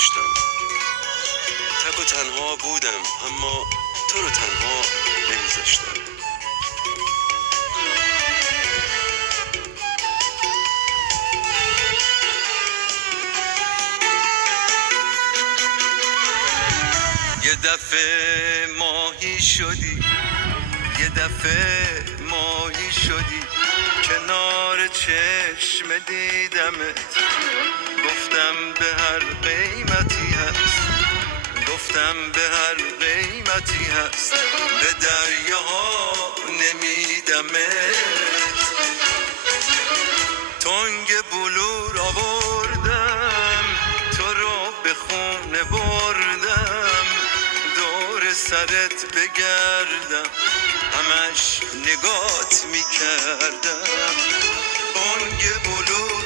نمیذاشتم. تک و تنها بودم اما تو رو تنها نمیذاشتم. یه دفعه ماهی شدی، یه دفعه ماهی شدی، کنار چشم دیدمت، گفتم به هر قیمتی هست، گفتم به هر قیمتی هست، به دریاها نمیدمت. تنگ بلور آوردم، تو رو به خونه بردم، دور سرت بگردم، همش نگات میکردم. تنگ بلور